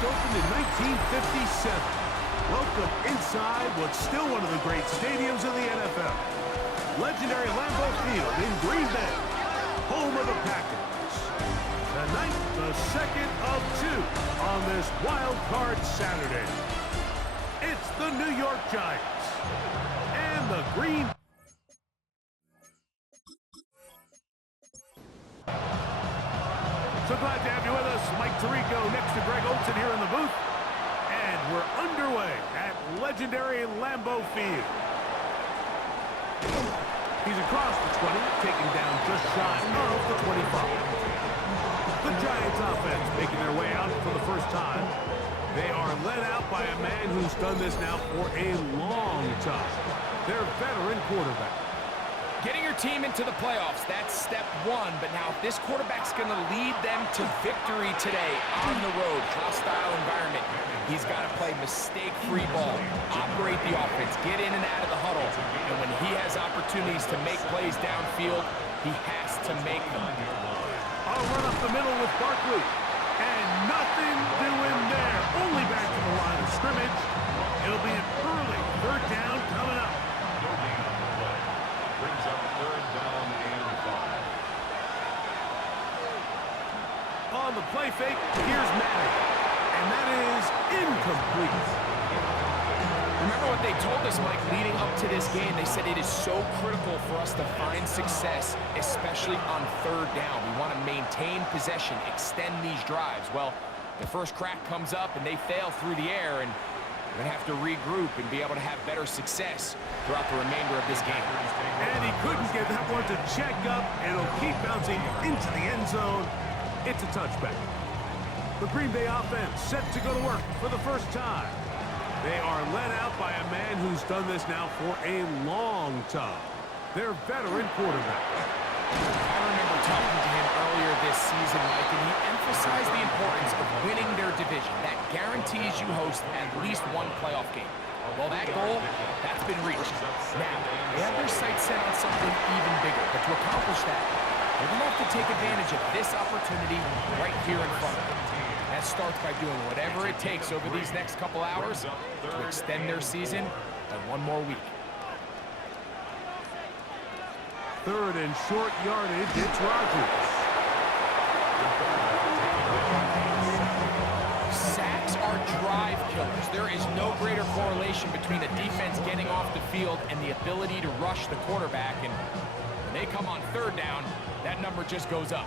first opened in 1957. Welcome inside what's still one of the great stadiums in the NFL. Legendary Lambeau Field in Green Bay, home of the Packers. Tonight, the second of two on this wild card Saturday. It's the New York Giants and the Green. So glad to have you with us. Mike Tirico next to Greg Olsen here in the booth. And we're underway at legendary Lambeau Field. He's across the 20, taking down just shy of the 25. The Giants offense making their way out for the first time. They are led out by a man who's done this now for a long time. Their veteran quarterback. Getting your team into the playoffs, that's step one. But now if this quarterback's going to lead them to victory today on the road, hostile environment, he's got to play mistake-free ball, operate the offense, get in and out of the huddle. And when he has opportunities to make plays downfield, he has to make them. I'll run up the middle with Barkley. And nothing doing there. Only back to the line of scrimmage. It'll be an early third down coming up. Brings up third down and 5. On the play fake, here's Madden. And that is incomplete. Remember what they told us, Mike, leading up to this game. They said it is so critical for us to find success, especially on third down. We want to maintain possession, extend these drives. Well, the first crack comes up and they fail through the air, and we're going to have to regroup and be able to have better success throughout the remainder of this game. And he couldn't get that one to check up. It'll keep bouncing into the end zone. It's a touchback. The Green Bay offense set to go to work for the first time. They are led out by a man who's done this now for a long time. Their veteran quarterback. I remember talking to him earlier this season, Mike, and he emphasized the importance of winning their division. That guarantees you host at least one playoff game. Well, that goal, that's been reached. Now, they have their sights set on something even bigger. But to accomplish that, they're going to have to take advantage of this opportunity right here in front of them. That starts by doing whatever it takes over these next couple hours to extend their season by one more week. Third and short yardage, it's Rodgers. Sacks are drive killers. There is no greater correlation between a defense getting off the field and the ability to rush the quarterback. And when they come on third down, that number just goes up.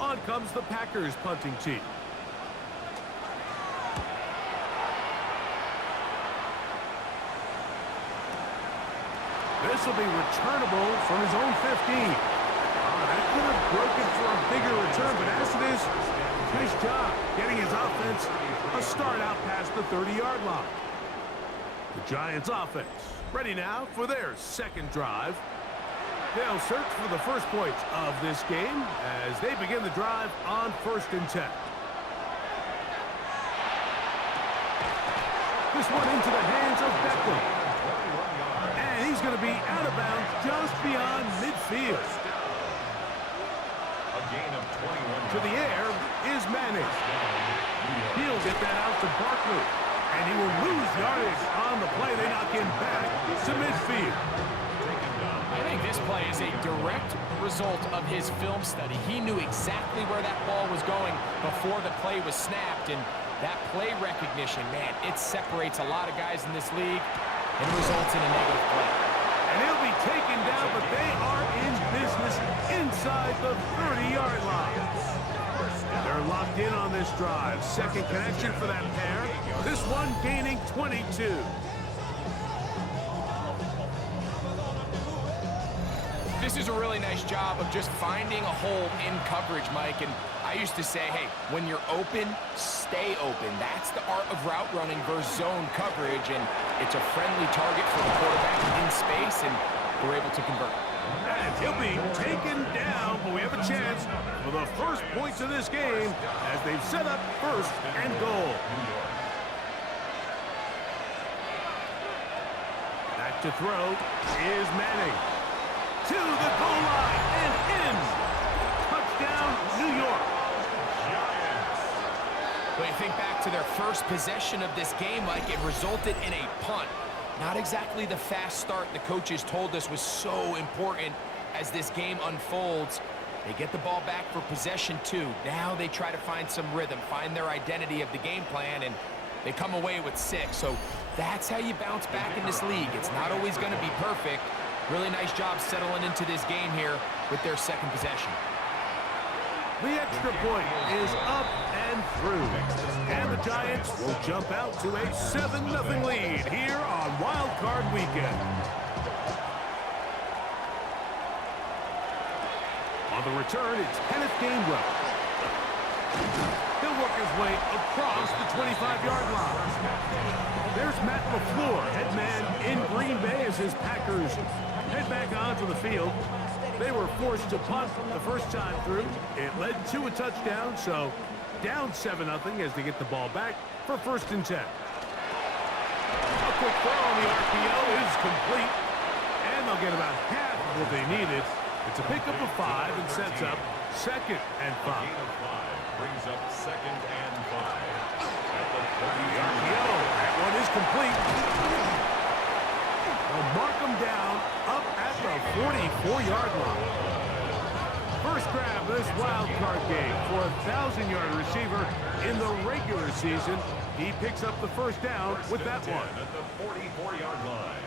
On comes the Packers punting team. This will be returnable from his own 15. That could have broken for a bigger return, but as it is, nice job getting his offense a start out past the 30-yard line. The Giants offense ready now for their second drive. They'll search for the first points of this game as they begin the drive on 1st and 10. This one into the hands of Beckham. And he's going to be out of bounds just beyond midfield. A gain of 21. To the air is Manning. He'll get that out to Barkley. And he will lose yardage on the play. They knock him back to midfield. I think this play is a direct result of his film study. He knew exactly where that ball was going before the play was snapped. And that play recognition, man, it separates a lot of guys in this league and results in a negative play. And he'll be taken down, but they are in business inside the 30-yard line. They're locked in on this drive. Second connection for that pair. This one gaining 22. This is a really nice job of just finding a hole in coverage, Mike. And I used to say, hey, when you're open, stay open. That's the art of route running versus zone coverage. And it's a friendly target for the quarterback in space, and we're able to convert. And he'll be taken down, but we have a chance for the first points of this game as they've set up 1st and goal. Back to throw is Manning. To the goal line and in. Touchdown, New York. Giants. When you think back to their first possession of this game, Mike, it resulted in a punt. Not exactly the fast start the coaches told us was so important as this game unfolds. They get the ball back for possession 2. Now they try to find some rhythm, find their identity of the game plan, and they come away with 6. So that's how you bounce back in this league. It's not always going to be perfect. Really nice job settling into this game here with their second possession. The extra point is up and through. And the Giants will jump out to a 7-0 lead here on Wild Card Weekend. On the return, it's Kenneth Gainwell. He'll work his way across the 25-yard line. There's Matt LaFleur, head man in Green Bay as his Packers head back onto the field. They were forced to punt the first time through. It led to a touchdown, so down 7-0 as they get the ball back for 1st and 10. A quick throw on the RPO is complete, and they'll get about half of what they needed. It's a pickup of 5 and sets up 2nd and 5. Gain of 5 brings up 2nd and 5. At the The RPO, that one is complete. They'll mark them down up at the 44-yard line. First grab this wild card game for a 1,000-yard receiver in the regular season. He picks up the first down with that one. At the 44-yard line.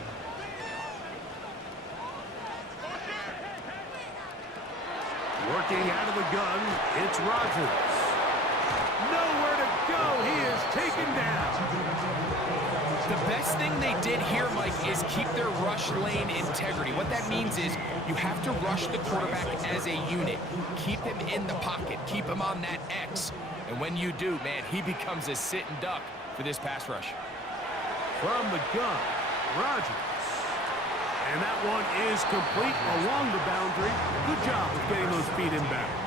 Working out of the gun, it's Rodgers. Nowhere to go. He is taken down. The best thing they did here, Mike, is keep their rush lane integrity. What that means is you have to rush the quarterback as a unit. Keep him in the pocket. Keep him on that X. And when you do, man, he becomes a sitting duck for this pass rush. From the gun, Rodgers. And that one is complete along the boundary. Good job of getting those feet in bounds.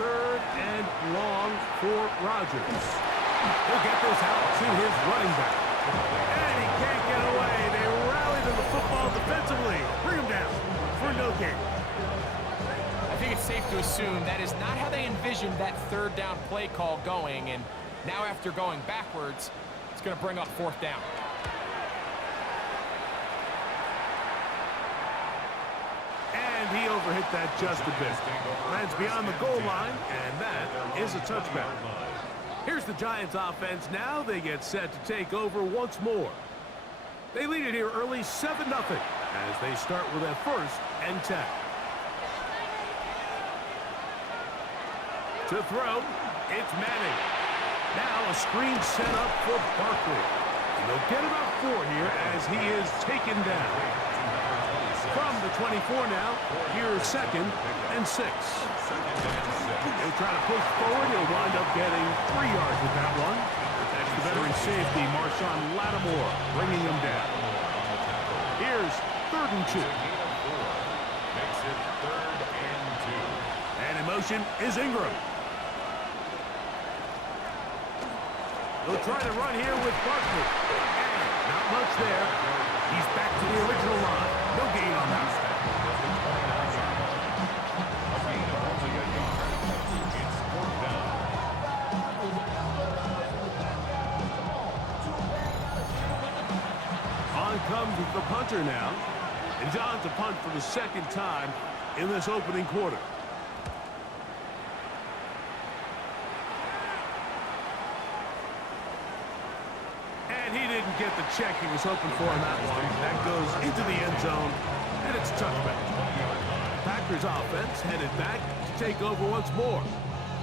3rd and long for Rodgers. He'll get this out to his running back. And he can't get away. They rally to the football defensively. Bring him down for no gain. I think it's safe to assume that is not how they envisioned that 3rd down play call going. And now after going backwards, it's going to bring up 4th down. And he overhit that just a bit. Lands beyond the goal line, and that is a touchback. Here's the Giants offense now. They get set to take over once more. They lead it here early 7-0 as they start with a 1st and 10. To throw, it's Manning. Now a screen set up for Barkley. And they'll get about 4 here as he is taken down. From the 24 now, here's 2nd and 6. He'll try to push forward. He'll wind up getting 3 yards with that one. That's the veteran safety, Marshawn Lattimore, bringing him down. Here's 3rd and 2. Makes it 3rd and 2. And in motion is Ingram. They'll try to run here with Barkley. And not much there. He's back to the original line. No gain on that. On comes the punter now. And John's to punt for the 2nd time in this opening quarter. And he didn't get the check he was hoping for on that one. That goes into the end zone, and it's a touchback. Packers offense headed back to take over once more.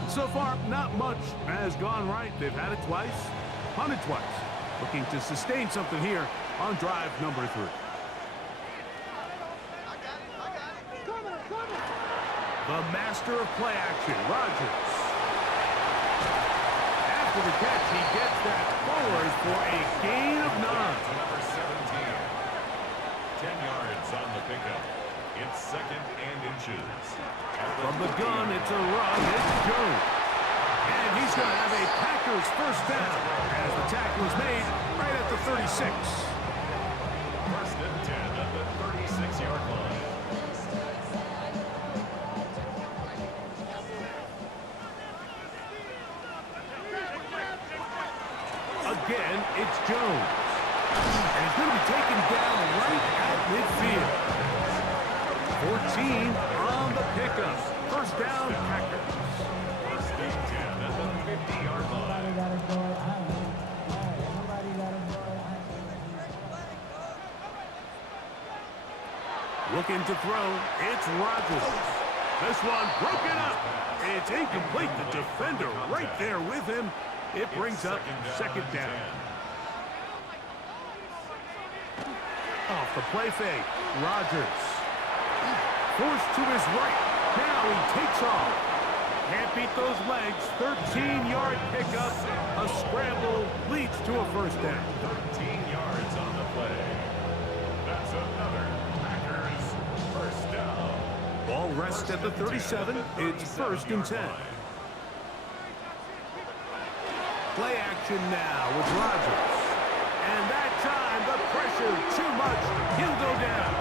So far, not much has gone right. They've had it twice, punted twice. Looking to sustain something here on drive number 3. The master of play action, Rodgers. After the catch, he gets that forward for a gain of 9. Number 17. 10 yards on the pickup. It's 2nd and inches. From the gun, it's a run. It's Jones. And he's going to have a Packers 1st down as the tackle is made right at the 36. 1st and 10 at the 36-yard line. again, it's Jones. And he's going to be taken down right at midfield. 14 on the pickup. First down, Packers. First and 10 at the 50-yard line. Looking to throw, it's Rodgers. This one broken up. It's incomplete. The defender right there with him. It brings up second down. Off the play fake, Rodgers. Forced to his right. Now he takes off. Can't beat those legs. 13-yard pickup. A scramble leads to a first down. 13 yards on the play. That's another Packers first down. Ball rests at the 37. It's first and 10. Play action now with Rodgers. And that time, the pressure too much. He'll go down.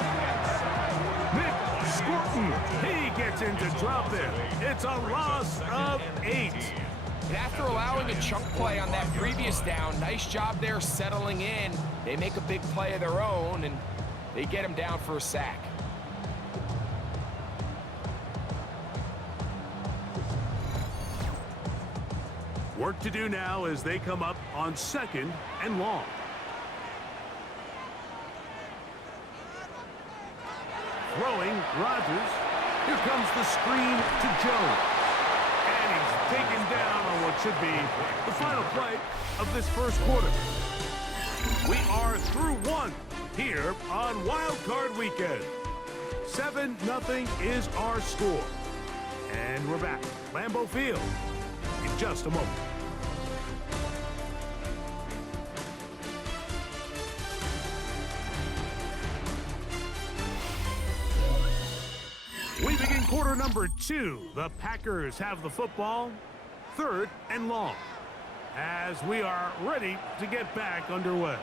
Nick Scorton, he gets in to drop it. It's a loss of 8. And after allowing a chunk play on that previous down, nice job there settling in. They make a big play of their own, and they get him down for a sack. Work to do now as they come up on second and long. Throwing, Rodgers. Here comes the screen to Jones. And he's taken down on what should be the final play of this first quarter. We are through one here on Wild Card Weekend. 7-0 is our score. And we're back. Lambeau Field in just a moment. We begin quarter number 2. The Packers have the football, third and long, as we are ready to get back underway.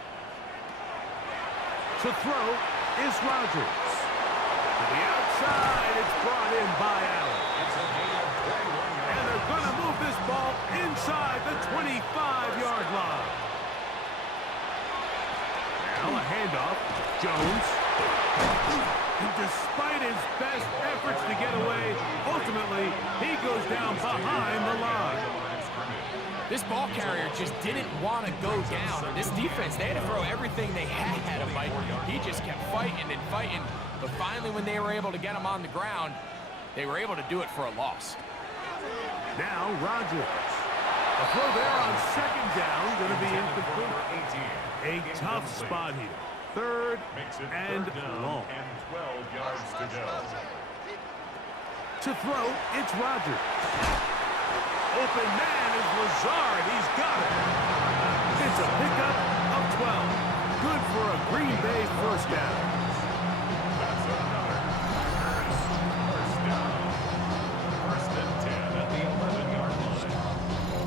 To throw is Rodgers. To the outside, it's brought in by Allen. And they're going to move this ball inside the 25-yard line. Now a handoff. Jones. And despite his best efforts to get away, ultimately, he goes down behind the line. This ball carrier just didn't want to go down. This defense, they had to throw everything they had at him, Mike. He just kept fighting and fighting. But finally, when they were able to get him on the ground, they were able to do it for a loss. Now Rodgers. A throw there on second down, going to be incomplete. A tough spot here. Third and long. And 12 yards to go. To throw, it's Rodgers. Open man is Lazard. He's got it. It's a pickup of 12. Good for a Green Bay first down. That's another Packers first down. First and 10 at the 11-yard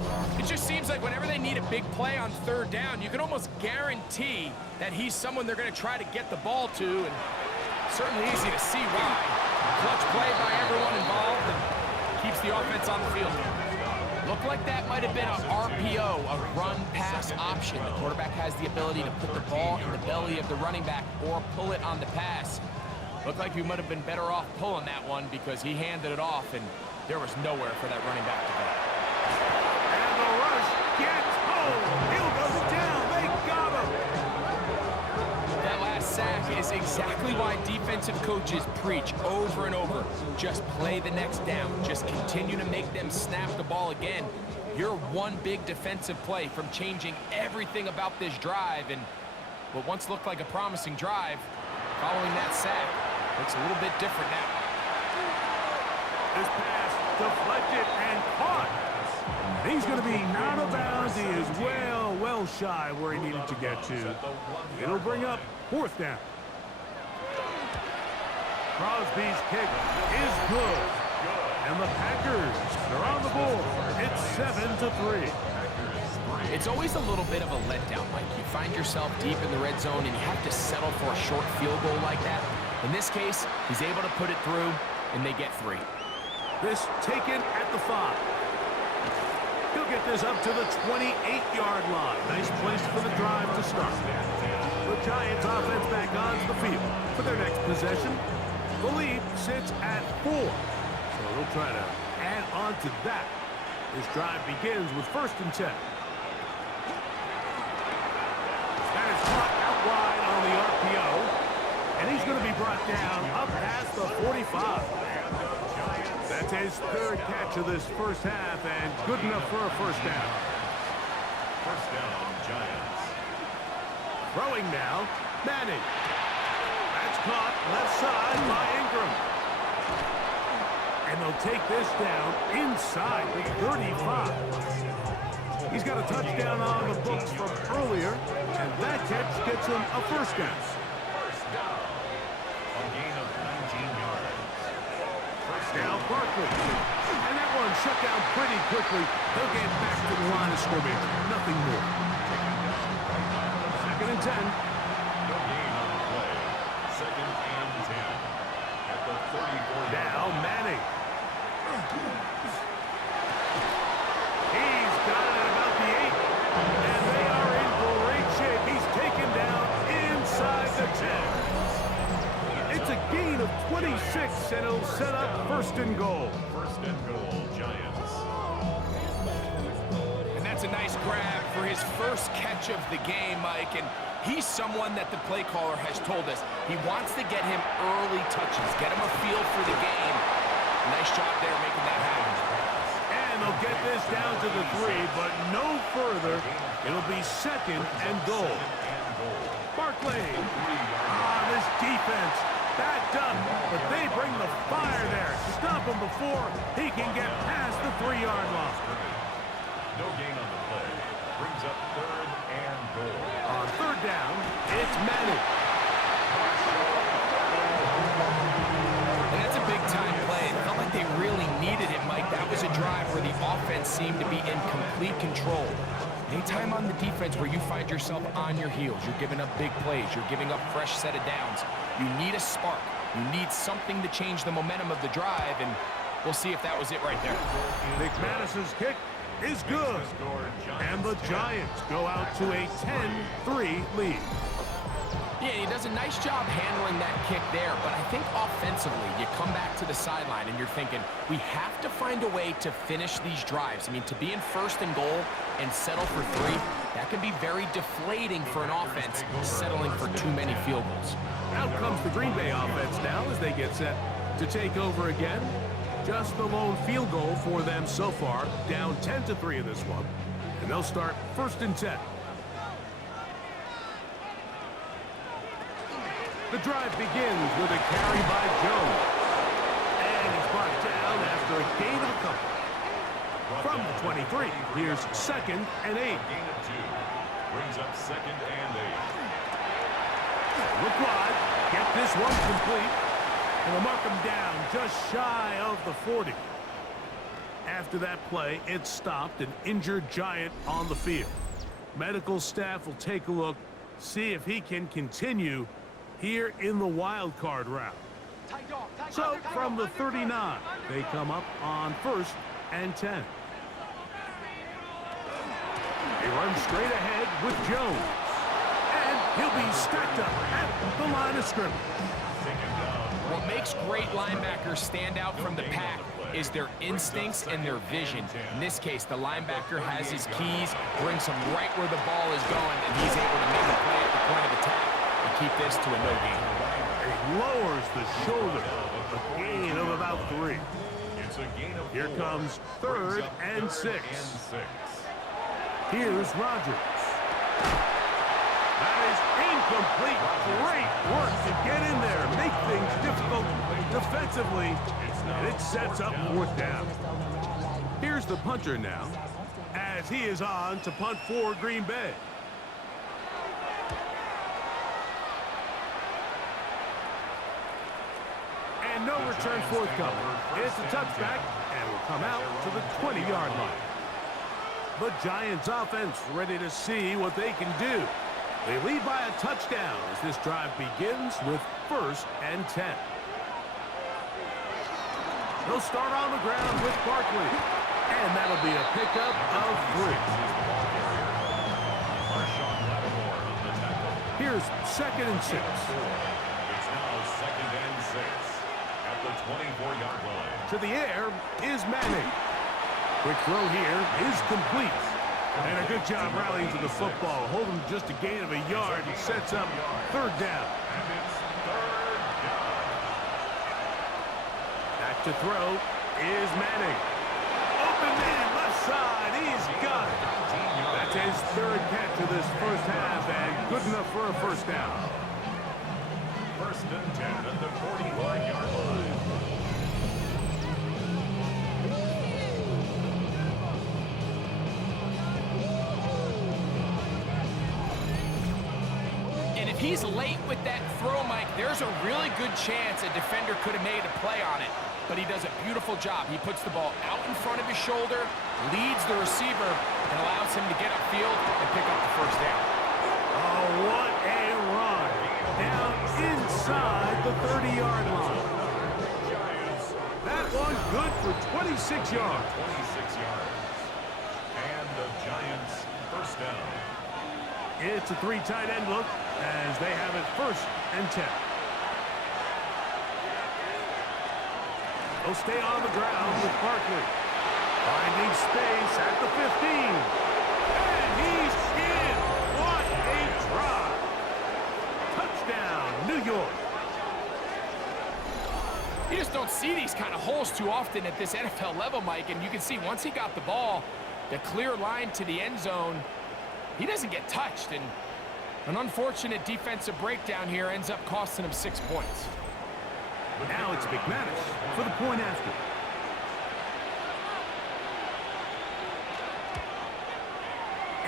line. It just seems like whenever they need a big play on third down, you can almost guarantee that he's someone they're going to try to get the ball to, and certainly easy to see why. Clutch play by everyone involved and keeps the offense on the field. Looked like that might have been an RPO, a run-pass option. The quarterback has the ability to put the ball in the belly of the running back or pull it on the pass. Looked like he might have been better off pulling that one because he handed it off, and there was nowhere for that running back to go. And the rush gets home. Hill goes down. They got him. That last sack is exactly why defensive coaches preach over and over. Just play the next down. Just continue to make them snap the ball again. You're one big defensive play from changing everything about this drive, and what once looked like a promising drive, following that sack, looks a little bit different now. This pass deflected and caught. He's going to be out of bounds. He is well shy where he needed to get to. It'll bring up fourth down. Crosby's kick is good. And the Packers are on the board. It's 7-3. It's always a little bit of a letdown, Mike. You find yourself deep in the red zone and you have to settle for a short field goal like that. In this case, he's able to put it through, and they get 3. This taken at the 5. He'll They'll get this up to the 28-yard line. Nice place for the drive to start. The Giants offense back onto the field for their next possession. The lead sits at 4. So they'll try to add on to that. This drive begins with 1st and 10. That is caught out wide on the RPO. And he's going to be brought down up past the 45. That's his 3rd catch of this first half and good enough for a first down. First down, Giants. Throwing now, Manning. That's caught left side by Ingram. And they'll take this down inside the 35. He's got a touchdown on the books from earlier, and that catch gets him a first down. First down. A gain of 19 yards. First Now Barkley. And that one shut down pretty quickly. He'll get back to the line of scrimmage. Nothing more. 2nd and 10. No gain on the play. 2nd and 10. At the 34-yard Now line. Manning. He's got it at about the 8. And they are in great shape. He's taken down inside the 10. It's a gain of 26, and it'll set up 1st and goal. 1st and goal, Giants. And that's a nice grab for his first catch of the game, Mike. And he's someone that the play caller has told us he wants to get him early touches, get him a feel for the game. Nice job there making that happen. And they'll get this down to the 3, but no further. It'll be 2nd and goal. Barkley. This defense backed up, but they bring the fire there. Stop him before he can get past the 3-yard line. No gain on the play. Brings up 3rd and goal. On 3rd down, it's Madden. And that's a big-time play. It felt like they really needed it, Mike. That was a drive where the offense seemed to be in complete control. Anytime on the defense where you find yourself on your heels, you're giving up big plays, you're giving up fresh set of downs, you need a spark. You need something to change the momentum of the drive, and we'll see if that was it right there. McManus's kick is good. And the Giants go out to a 10-3 lead. Yeah, he does a nice job handling that kick there, but I think offensively, you come back to the sideline and you're thinking, we have to find a way to finish these drives. I mean, to be in 1st and goal and settle for 3, that can be very deflating for an offense settling for too many field goals. Out comes the Green Bay offense now as they get set to take over again. Just the lone field goal for them so far, down 10-3 in this one. And they'll start 1st and 10. The drive begins with a carry by Jones. And he's brought down after a gain of a couple. From the 23, here's 2nd and 8. Gain of 2. Brings up 2nd and 8. Look wide. Get this one complete. And they'll mark him down just shy of the 40. After that play, it stopped an injured Giant on the field. Medical staff will take a look, see if he can continue here in the wild card round. So from the 39, they come up on 1st and 10. They run straight ahead with Jones. And he'll be stacked up at the line of scrimmage. What makes great linebackers stand out from the pack is their instincts and their vision. In this case, the linebacker has his keys, brings him right where the ball is going, and he's able to make a play at the point of attack and keep this to a no gain. He lowers the shoulder, a gain of about 3. It's a gain of 4. Here comes 3rd and 6. Here's Rodgers. That is incomplete. Great work to get in there, make things difficult defensively, and it sets up 4th down. Here's the punter now, as he is on to punt for Green Bay. And no return forthcoming. It's a touchback, and will come out to the 20-yard line. The Giants offense ready to see what they can do. They lead by a touchdown as this drive begins with 1st and 10. They'll start on the ground with Barkley. And that'll be a pickup of 3. Here's 2nd and 6. It's now 2nd and 6 at the 24-yard line. To the air is Manning. Quick throw here is complete. And a good job rallying to the football. Holding just a gain of a yard and sets up 3rd down. And it's 3rd down. Back to throw is Manning. Open man, left side. He's got it. That's his 3rd catch of this first half, and good enough for a 1st down. 1st and 10 at the 45-yard line. And if he's late with that throw, Mike, there's a really good chance a defender could have made a play on it. But he does a beautiful job. He puts the ball out in front of his shoulder, leads the receiver, and allows him to get upfield and pick up the 1st down. Oh, what a run. Down inside the 30-yard line. That one good for 26 yards. 26 yards. And the Giants 1st down. It's a 3 tight end look as they have it 1st and 10. They'll stay on the ground with Barkley. Finding space at the 15. And he's in. What a drive. Touchdown, New York. You just don't see these kind of holes too often at this NFL level, Mike. And you can see once he got the ball, the clear line to the end zone, he doesn't get touched. And an unfortunate defensive breakdown here ends up costing him 6 points. Now it's McManus for the point after.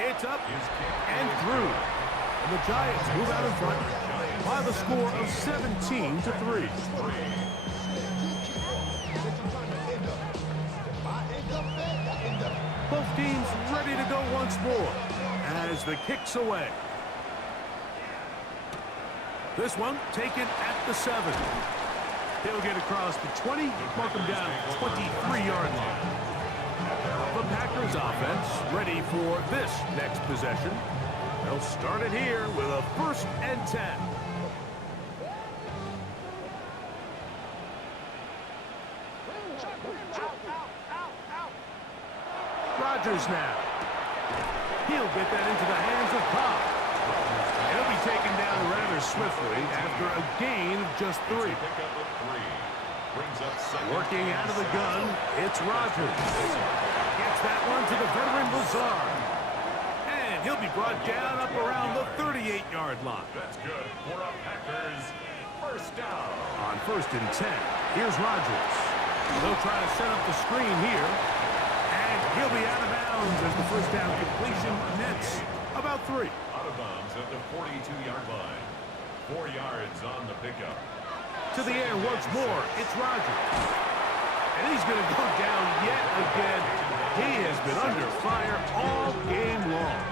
It's up and through. And the Giants move out in front by the score of 17-3. Both teams ready to go once more as the kick's away. This one taken at the 7. He'll get across the 20, mark him down 23-yard line. The Packers offense ready for this next possession. They'll start it here with a 1st and 10. Rodgers now. He'll get that into the hands of Cobb. He'll be taken down rather swiftly after a gain of just 3. Working out of the gun, it's Rodgers. Gets that one to the veteran Lazard. And he'll be brought down up around the 38-yard line. That's good for a Packers 1st down. On 1st and 10, here's Rodgers. They'll try to set up the screen here. And he'll be out of bounds as the 1st down completion nets about 3. Out of bounds at the 42-yard line. 4 yards on the pickup. To the air once more, it's Rodgers. And he's going to go down yet again. He has been under fire all game long.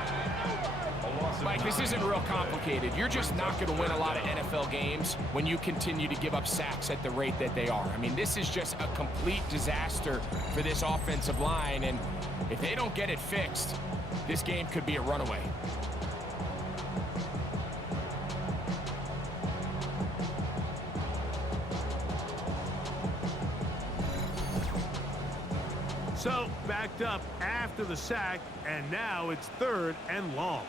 Mike, this isn't real complicated. You're just not going to win a lot of NFL games when you continue to give up sacks at the rate that they are. I mean, this is just a complete disaster for this offensive line, and if they don't get it fixed, this game could be a runaway. So, backed up after the sack, and now it's 3rd and long.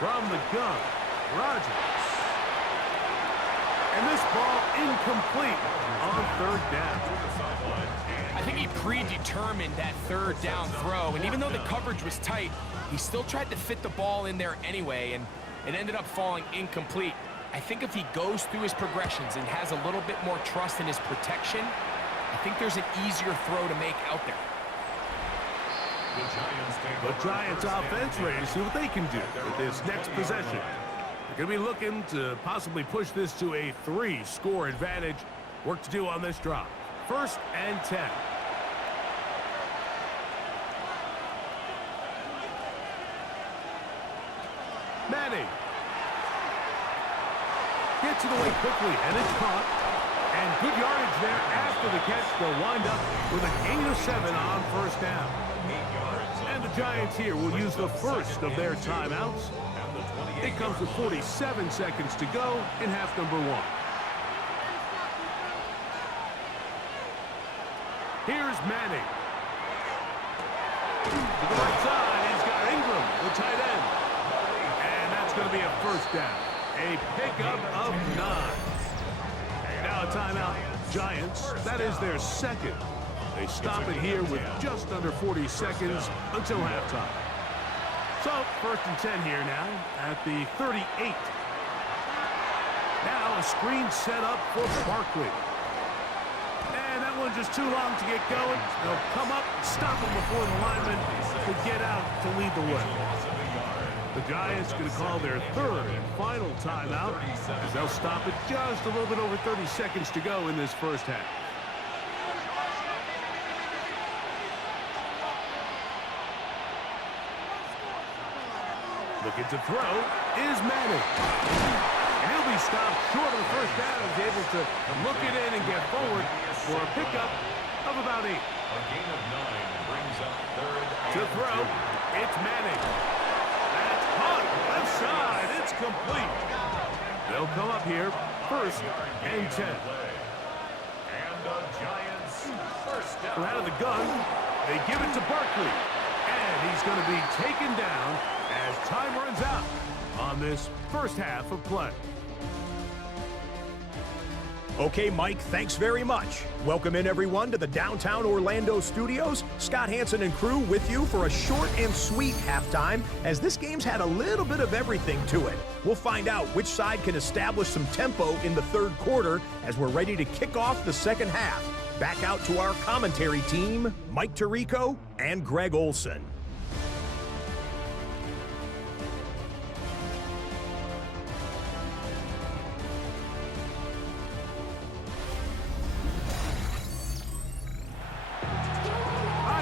From the gun, Rodgers. And this ball incomplete on 3rd down. I think he predetermined that 3rd down throw, and even though the coverage was tight, he still tried to fit the ball in there anyway, and it ended up falling incomplete. I think if he goes through his progressions and has a little bit more trust in his protection, I think there's an easier throw to make out there. The Giants offense ready to see what they can do with this next possession. They're going to be looking to possibly push this to a 3-score advantage. Work to do on this drive. 1st and 10. Manning. Gets it away quickly, and it's caught. And good yardage there after the catch. They'll wind up with a gain of 7 on 1st down. And the Giants here will use the first of their timeouts. It comes with 47 seconds to go in half number one. Here's Manning. To the right side, he's got Ingram, the tight end. And that's going to be a first down. A pickup of 9. Now a timeout. Giants, that is their second. They stop it here with just under 40 seconds until halftime. So, first and 10 here now at the 38. Now a screen set up for Barkley. And that one's just too long to get going. They'll come up, stop him before the lineman could get out to lead the way. The Giants going to call their third and final timeout as they'll stop it just a little bit over 30 seconds to go in this first half. Looking to throw is Manning. And he'll be stopped short of the first down. He's able to look it in and get forward for a pickup of about 8. A gain of 9 brings up third. To throw, it's Manning. That's caught left side. It's complete. They'll come up here first and 10. And the Giants first down. Out of the gun, they give it to Barkley. And he's going to be taken down as time runs out on this first half of play. Okay, Mike, thanks very much. Welcome in, everyone, to the downtown Orlando studios. Scott Hansen and crew with you for a short and sweet halftime, as this game's had a little bit of everything to it. We'll find out which side can establish some tempo in the third quarter as we're ready to kick off the second half. Back out to our commentary team, Mike Tirico and Greg Olson.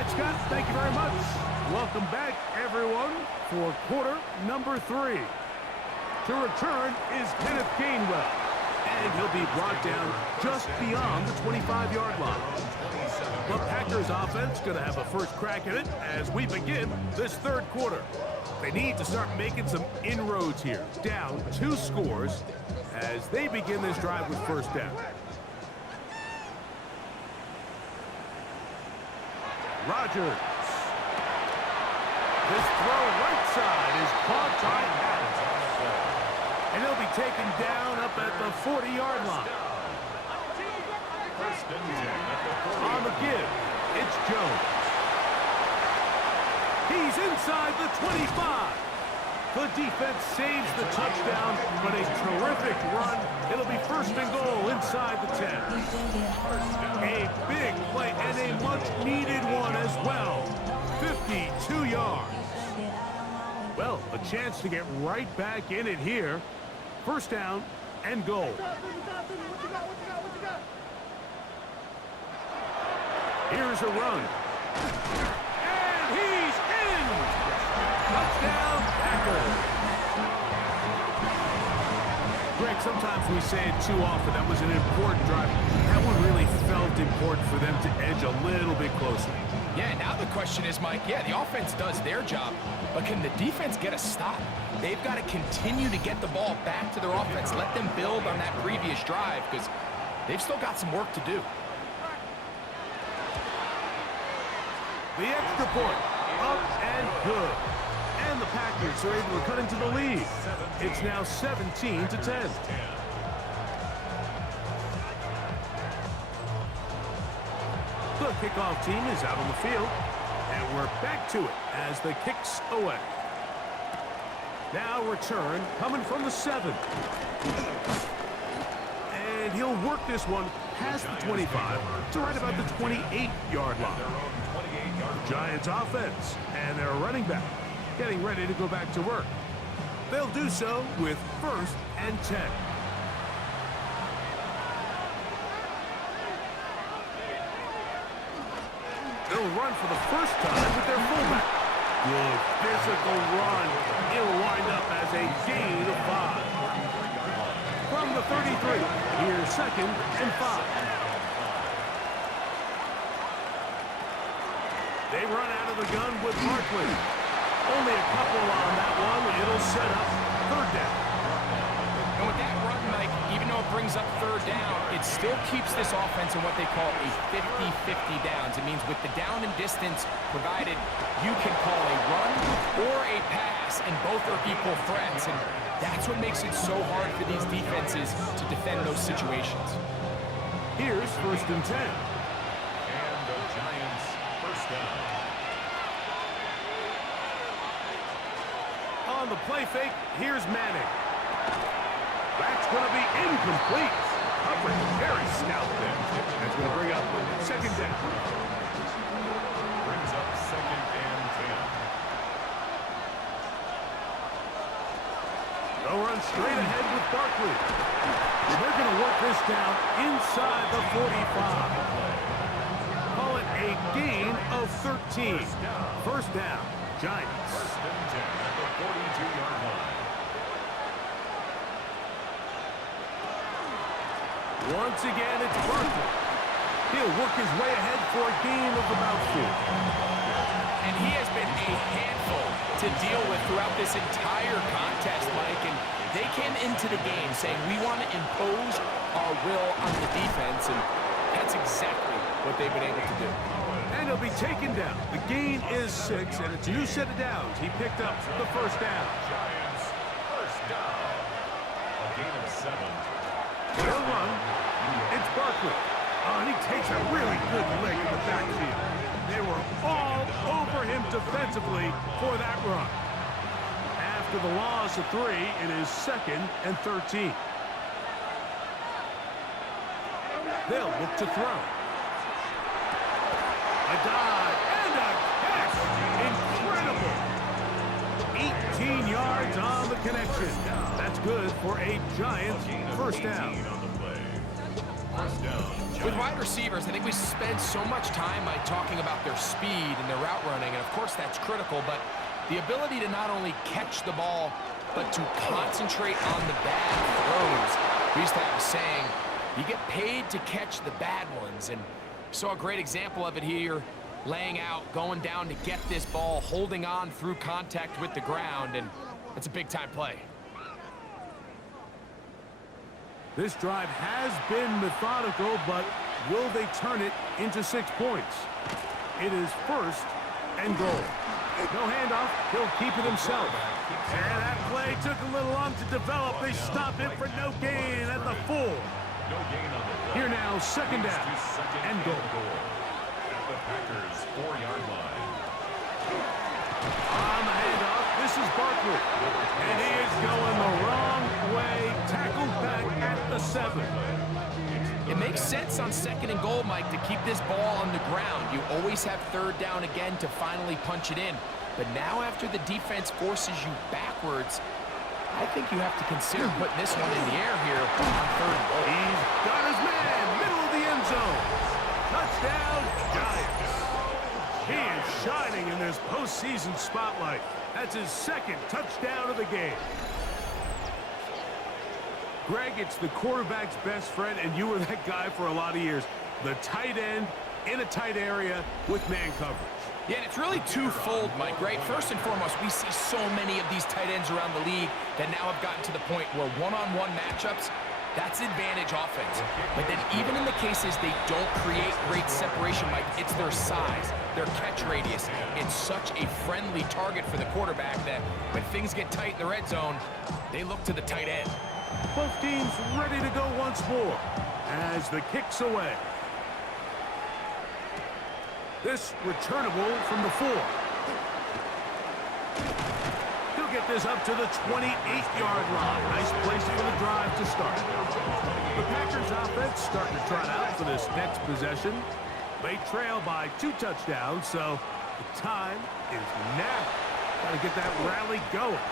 Scott, thank you very much. Welcome back, everyone, for quarter number 3. To return is Kenneth Gainwell, and he'll be brought down just beyond the 25-yard line. The Packers offense going to have a first crack at it as we begin this third quarter. They need to start making some inroads here, down 2 scores as they begin this drive with first down. Rodgers. This throw right side is caught by Adams. And he'll be taken down up at the 40-yard line. First and 10 at the 40. On the give, it's Jones. He's inside the 25. The defense saves the touchdown, but a terrific run. It'll be first and goal inside the 10. A big play and a much-needed one as well. 52 yards. Well, a chance to get right back in it here. First down and goal. Here's a run. And he's in! Touchdown, Packers. Greg, sometimes we say it too often. That was an important drive. That one really felt important for them to edge a little bit closer. Yeah, now the question is, Mike, the offense does their job, but can the defense get a stop? They've got to continue to get the ball back to their offense. Let them build on that previous drive because they've still got some work to do. The extra point, up and good. And the Packers are able to cut into the lead. It's now 17-10. The kickoff team is out on the field. And we're back to it as the kicks away. Now return coming from the 7. And he'll work this one past the 25 to right about the 28-yard line. Giants offense and their running back getting ready to go back to work. They'll do so with first and 10. They'll run for the first time with their fullback. Good physical run. It'll wind up as a gain of 5. From the 33, here's second and 5. They run out of the gun with Barkley. Only a couple on that one. It'll set up third down. And with that run, Mike, even though it brings up third down, it still keeps this offense in what they call a 50-50 downs. It means with the down and distance provided, you can call a run or a pass, and both are equal threats. And that's what makes it so hard for these defenses to defend those situations. Here's 1st and 10. And the Giants first down. On the play fake, here's Manning. That's going to be incomplete. Coverage very stout there. That's going to bring up 2nd down. Brings up 2nd and 10. They'll run straight ahead with Barkley. They're going to work this down inside the 45. Call it a gain of 13. First down, Giants. 1st and 10 at the 42-yard line. Once again, it's Barkley. He'll work his way ahead for a gain of about 4. And he has been a handful to deal with throughout this entire contest, Mike. And they came into the game saying, we want to impose our will on the defense. And that's exactly what they've been able to do. And he'll be taken down. The gain is 6, and it's a new set of downs. He picked up the first down. Giants first down. A gain of 7. They'll run. It's Barkley. Oh, and he takes a really good lick in the backfield. They were all over him defensively for that run. After the loss of 3, it is 2nd and 13. They'll look to throw. A dive and a catch. Incredible. 18 yards on the connection. That's good for a Giants first down. With wide receivers, I think we spend so much time by talking about their speed and their route running, and of course that's critical, but the ability to not only catch the ball, but to concentrate on the bad throws. We used to have a saying, you get paid to catch the bad ones, and saw a great example of it here, laying out, going down to get this ball, holding on through contact with the ground, and that's a big-time play. This drive has been methodical, but will they turn it into 6 points? It is 1st and goal. No handoff. He'll keep it himself. And that play took a little long to develop. They stop it for no gain at the 4. No gain on the play. Here now, 2nd down and goal. At the Packers' 4-yard line. On the handoff, this is Barkley. And he is going the wrong way. Tackled back at the 7. It makes sense on 2nd and goal, Mike, to keep this ball on the ground. You always have 3rd down again to finally punch it in. But now after the defense forces you backwards, I think you have to consider putting this one in the air here on 3rd and goal. He's got his man, middle of the end zone. Touchdown, Giants. He is shining in this postseason spotlight. That's his 2nd touchdown of the game. Greg, it's the quarterback's best friend, and you were that guy for a lot of years. The tight end in a tight area with man coverage. Yeah, and it's really twofold, Mike, right? First and foremost, we see so many of these tight ends around the league that now have gotten to the point where one-on-one matchups, that's advantage offense. But then even in the cases they don't create great separation, Mike, it's their size, their catch radius. It's such a friendly target for the quarterback that when things get tight in the red zone, they look to the tight end. Both teams ready to go once more as the kick's away. This returnable from the 4. He'll get this up to the 28-yard line. Nice place for the drive to start. The Packers offense starting to trot out for this next possession. They trail by 2 touchdowns, so the time is now. Got to get that rally going.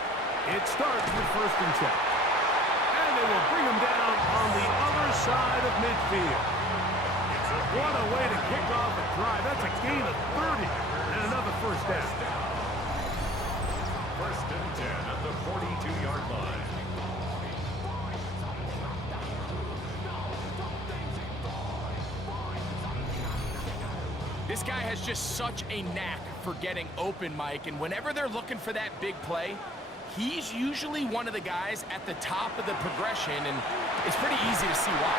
It starts with 1st and 10. And they will bring him down on the other side of midfield. What a way to kick off a drive. That's a gain of 30 and another first down. 1st and 10 at the 42-yard line. This This guy has just such a knack for getting open, Mike, and whenever they're looking for that big play, he's usually one of the guys at the top of the progression, and it's pretty easy to see why.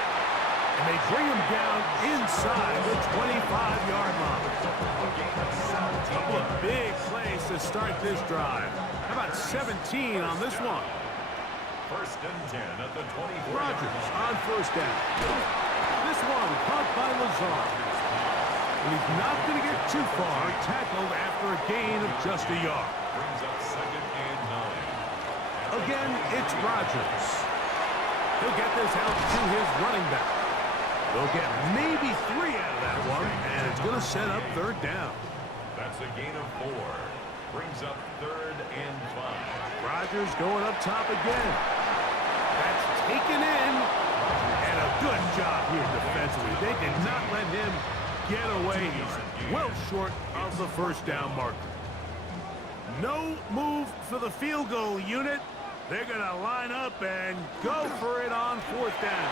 And they bring him down inside the 25-yard line. A couple of big plays to start this drive. How about 17 on this one? First and 10 at the 24. Rodgers on first down. This one caught by Lazard. And he's not going to get too far, tackled after a gain of just a yard. Brings up second and 9. Again, it's Rodgers. He'll get this out to his running back. They'll get maybe 3 out of that one, and it's going to set up third down. That's a gain of 4. Brings up third and 5. Rodgers going up top again. That's taken in. And a good job here defensively. They did not let him get away. He's well short of the first down marker. No move for the field goal unit. They're going to line up and go for it on fourth down.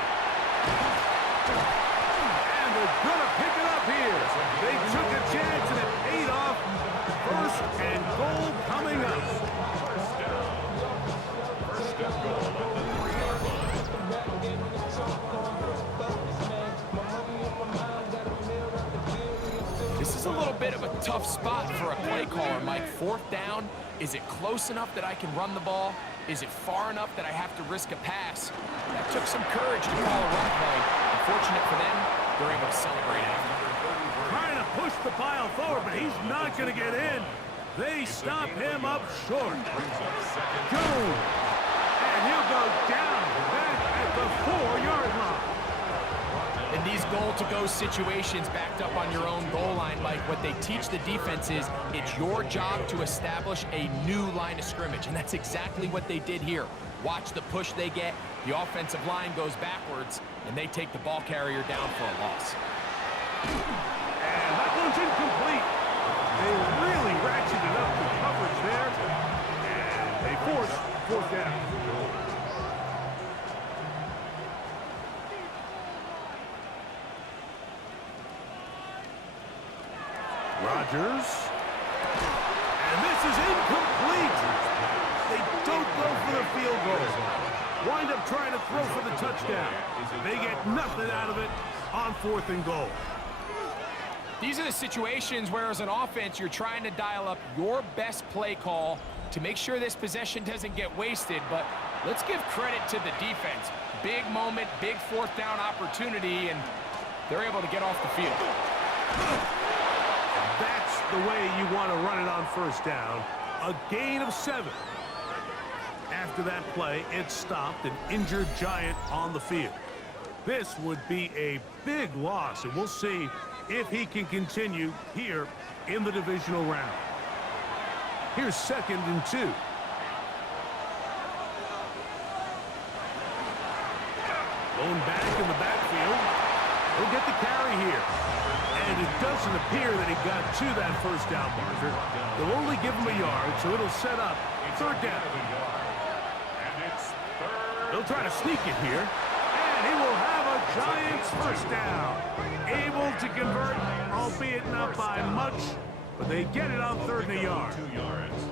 And they're going to pick it up here. They took a chance and it paid off. First and goal coming up. First and goal at the 3-yard line. This is a little bit of a tough spot for a play caller, Mike. Fourth down, is it close enough that I can run the ball? Is it far enough that I have to risk a pass? That took some courage to call a run play. Unfortunate for them, they're able to celebrate after. Trying to push the pile forward, but he's not going to get in. They stop him up short. Jones. And he'll go down back at the 4-yard line. In these goal-to-go situations backed up on your own goal line, Mike, what they teach the defense is it's your job to establish a new line of scrimmage, and that's exactly what they did here. Watch the push they get. The offensive line goes backwards, and they take the ball carrier down for a loss. And that one's incomplete. They really ratcheted up the coverage there, and they force fourth down. Rodgers. And this is incomplete. They don't go for the field goal. Wind up trying to throw for the touchdown. They get nothing out of it on fourth and goal. These are the situations where, as an offense, you're trying to dial up your best play call to make sure this possession doesn't get wasted. But let's give credit to the defense. Big moment, big fourth down opportunity, and they're able to get off the field. That's the way you want to run it on first down. A gain of 7. After that play, it stopped an injured Giant on the field. This would be a big loss, and we'll see if he can continue here in the divisional round. Here's second and 2. Going back in the backfield. He'll get the carry here. And it doesn't appear that he got to that first down marker. They'll only give him a yard, so it'll set up third down. They'll try to sneak it here. And he will have a Giants first down. Able to convert, albeit not by much, but they get it on third and a yard. 2 yards.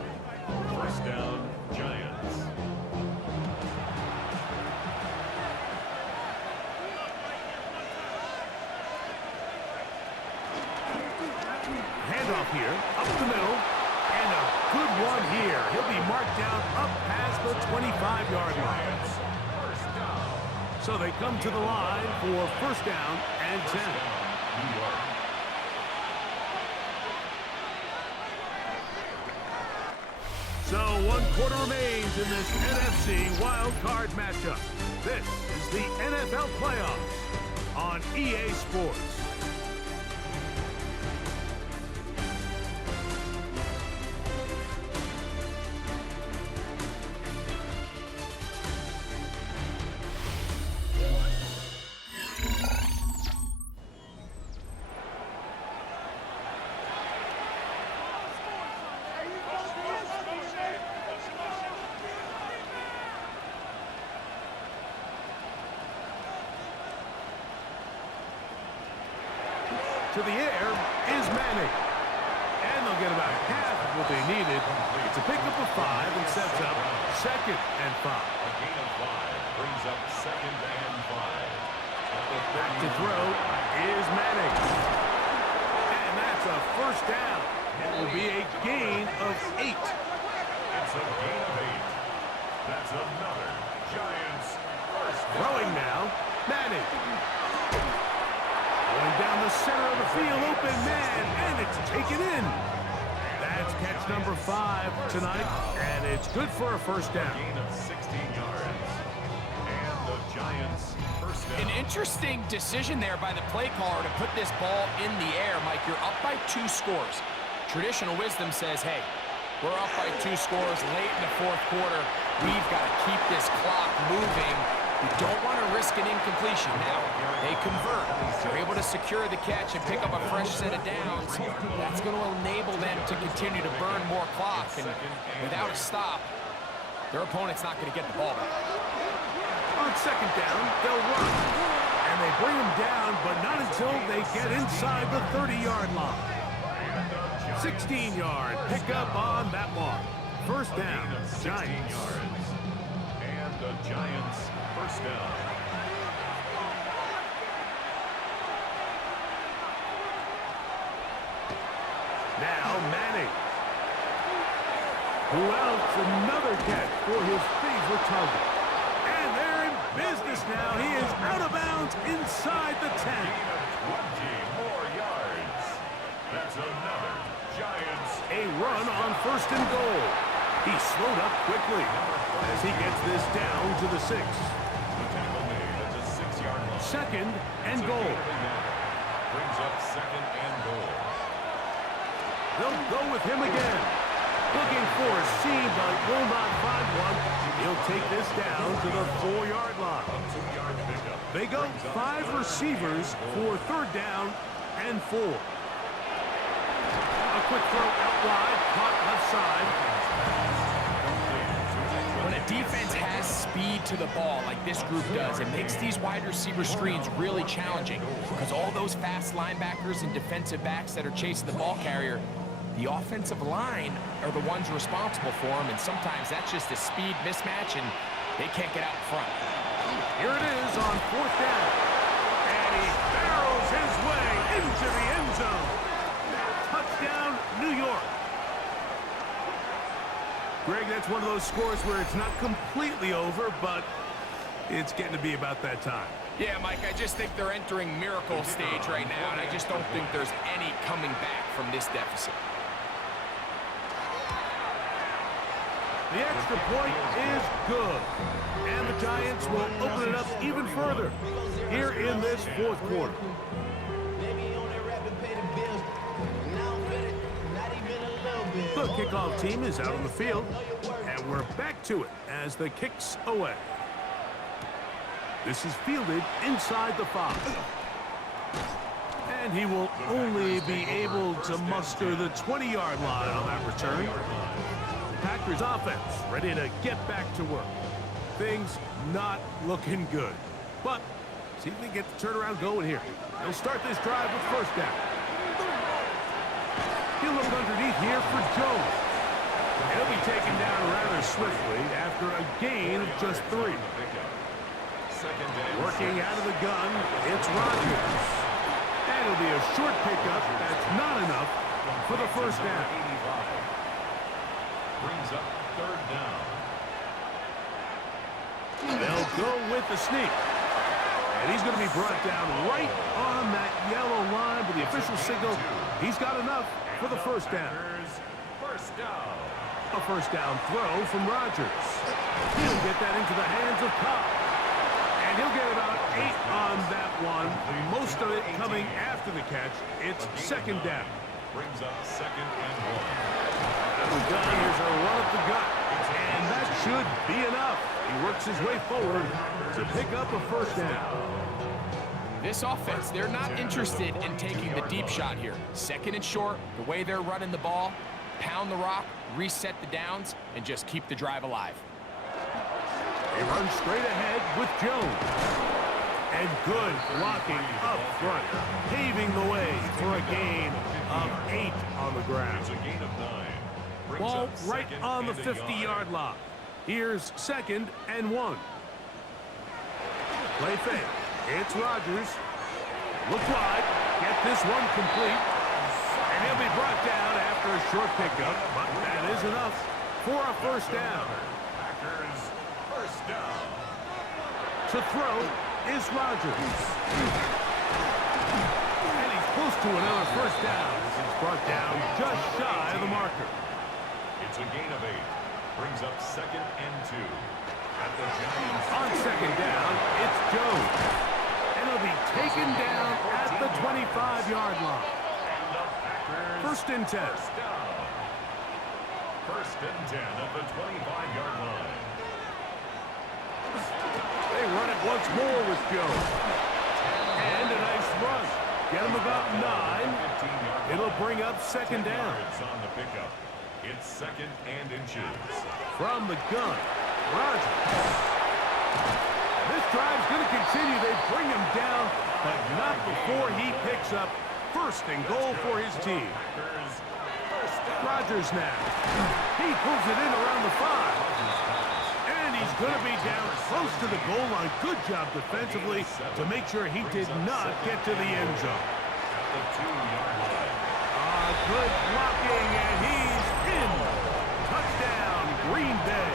First down, Giants. Handoff here, up the middle, and a good one here. He'll be marked down up past the 25-yard line. So they come to the line for first down and 10. So 1 quarter remains in this NFC wild card matchup. This is the NFL playoffs on EA Sports. To the air, is Manning. And they'll get about half of what they needed. It's a pickup of 5 and sets up 2nd and 5. A gain of 5 brings up 2nd and 5. Back to throw is Manning. And that's a first down. It will be a gain of 8. It's a gain of 8. That's another Giants first down. Throwing now, Manning. Going down the center of the field, open man, and it's taken in. That's catch number 5 tonight, and it's good for a first down. Gain of 16 yards. And the Giants first down. An interesting decision there by the play caller to put this ball in the air. Mike, you're up by 2 scores. Traditional wisdom says, hey, we're up by 2 scores late in the 4th quarter. We've got to keep this clock moving. You don't want to risk an incompletion. Now, they convert. They're able to secure the catch and pick up a fresh set of downs. That's going to enable them to continue to burn more clock. And without a stop, their opponent's not going to get the ball back. On 2nd down, they'll run. And they bring them down, but not until they get inside the 30-yard line. 16-yard pickup on that mark. First down, Giants. And the Giants first down. Now Manning. Who else? Another catch for his favorite target. And they're in business now. He is out of bounds inside the 10. Gain of 20 more yards. That's another Giants. A run on 1st and goal. He slowed up quickly as he gets this down to the 6. The tackle made at the 6-yard line. 2nd and goal. Brings up 2nd and goal. They'll go with him again. Looking for a seam, but will not find one. He'll take this down to the 4-yard line. A 2-yard pickup. They go 5 receivers for 3rd down and 4. A quick throw out wide, caught left side. When a defense has speed to the ball like this group does, it makes these wide receiver screens really challenging because all those fast linebackers and defensive backs that are chasing the ball carrier, the offensive line are the ones responsible for them, and sometimes that's just a speed mismatch, and they can't get out in front. Here it is on 4th down. And he barrels his way into the end zone. Touchdown, New York. Greg, that's one of those scores where it's not completely over, but it's getting to be about that time. Yeah, Mike, I just think they're entering miracle stage right now, and I just don't think there's any coming back from this deficit. The extra point is good. And the Giants will open it up even further here in this 4th quarter. The kickoff team is out on the field, and we're back to it as the kick's away. This is fielded inside the 5. And he will only be able to muster the 20-yard line on that return. Packers offense ready to get back to work. Things not looking good. But see if they get the turnaround going here. They'll start this drive with 1st down. He'll look underneath here for Jones. He'll be taken down rather swiftly after a gain of just 3. Working out of the gun, it's Rodgers. And it'll be a short pickup. That's not enough for the 1st down. Brings up 3rd down. They'll go with the sneak. And he's going to be brought down right on that yellow line, but the official signal, he's got enough for the 1st down. First down. A 1st down throw from Rodgers. He'll get that into the hands of Cobb. And he'll get about 8 on that one. Most of it coming after the catch. It's 2nd down. Brings up 2nd and 1. Here's a run up the gut. And that should be enough. He works his way forward to pick up a 1st down. This offense, they're not interested in taking the deep shot here. 2nd and short, the way they're running the ball, pound the rock, reset the downs, and just keep the drive alive. He runs straight ahead with Jones. And good blocking up front, paving the way for a gain of 8 on the ground. It's a gain of 9. Brings Ball up right second on the and a 50-yard line. Here's 2nd and 1. Play fake. It's Rodgers. Look wide. Get this one complete. And he'll be brought down after a short pickup, but that is enough for a first down. Packers first down. To throw is Rodgers. And he's close to another first down. He's brought down just shy of the marker. It's a gain of 8. Brings up 2nd and 2. At the Giants. On 2nd down, it's Jones. And he'll be taken down at the 25-yard line. And the Packers 1st and 10. first down. 1st and 10 at the 25-yard line. They run it once more with Jones. And a nice run. Get him about 9. It'll bring up 2nd down. Yards on the pickup. It's 2nd and inches. From the gun, Rodgers. This drive's going to continue. They bring him down, but not before he picks up 1st and goal for his team. Packers first down. Rodgers now. He pulls it in around the 5. And he's going to be down close to the goal line. Good job defensively to make sure he did not get to the end zone. At the 2-yard line. Good blocking, and he's in. Touchdown, Green Bay.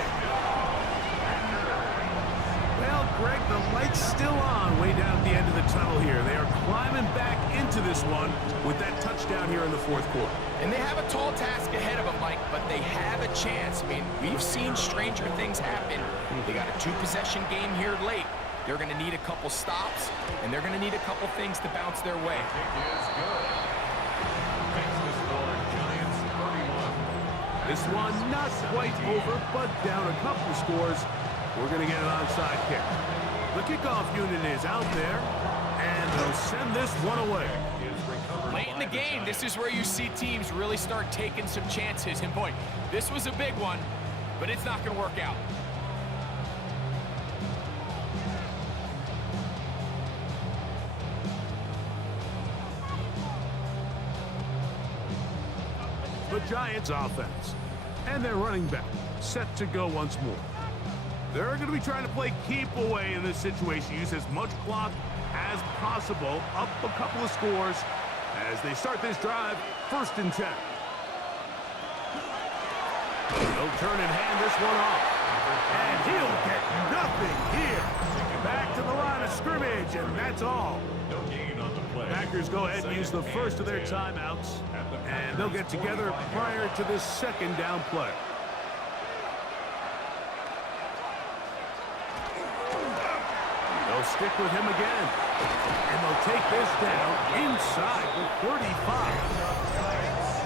Well, Greg, the light's still on way down at the end of the tunnel here. They are climbing back into this one with that touchdown here in the 4th quarter. And they have a tall task ahead of them, Mike, but they have a chance. I mean, we've seen stranger things happen. They got a 2-possession game here late. They're going to need a couple stops, and they're going to need a couple things to bounce their way. Kick is good. Makes the score Giants 31. This one not quite over, but down a couple of scores. We're going to get an onside kick. The kickoff unit is out there, and they'll send this one away. Late in the game, this is where you see teams really start taking some chances. And boy, this was a big one, but it's not going to work out. The Giants offense, and their running back set to go once more. They're going to be trying to play keep away in this situation. Use as much clock as possible, up a couple of scores as they start this drive. 1st and 10. They'll turn and hand this one off. And he'll get nothing here. Back to the line of scrimmage, and that's all. No gain on the play. Packers go ahead and use the first of their timeouts, and they'll get together prior to this 2nd down play. They'll stick with him again, and they'll take this down inside the 35.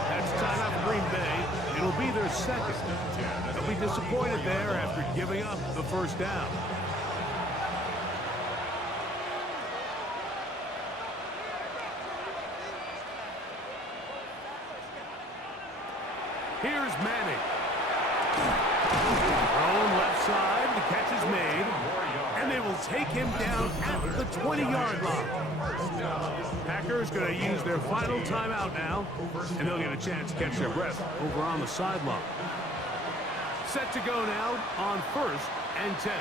That's timeout for Green Bay. It'll be their 2nd. They'll be disappointed there after giving up the first down. Here's Manning. Thrown left side, the catch is made, and they will take him down at the 20-yard line. Packers going to use their final timeout now, and they'll get a chance to catch their breath over on the sideline. Set to go now on 1st and 10.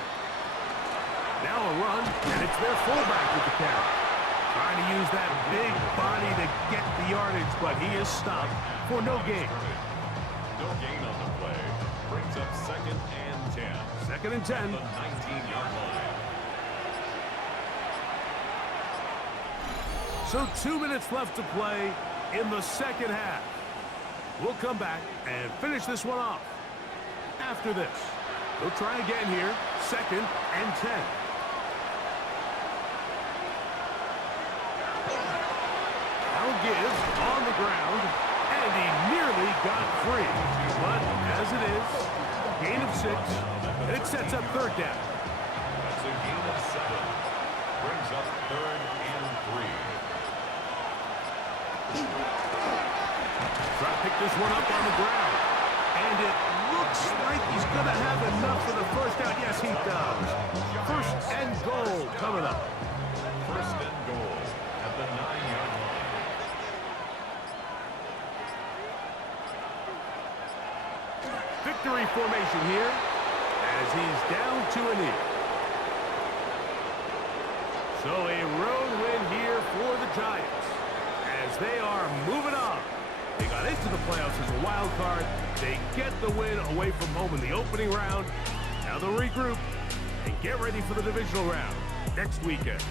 Now a run, and it's their fullback with the carry. Trying to use that big body to get the yardage, but he is stopped for no gain. No gain on the play. Brings up 2nd and 10. 2nd and 10. The 19-yard line. So 2 minutes left to play in the 2nd half. We'll come back and finish this one off. After this, they'll try again here. 2nd and 10. Now gives on the ground, and he nearly got free. But as it is, gain of 6, and it sets up 3rd down. That's a gain of 7. Brings up 3rd and 3. Try to pick this one up on the ground. And it looks like he's going to have enough for the first down. Yes, he does. 1st and goal coming up. victory formation here as he's down to a knee. So a road win here for the Giants as they are moving on. They got into the playoffs as a wild card. They get the win away from home in the opening round. Now they'll regroup and get ready for the divisional round next weekend.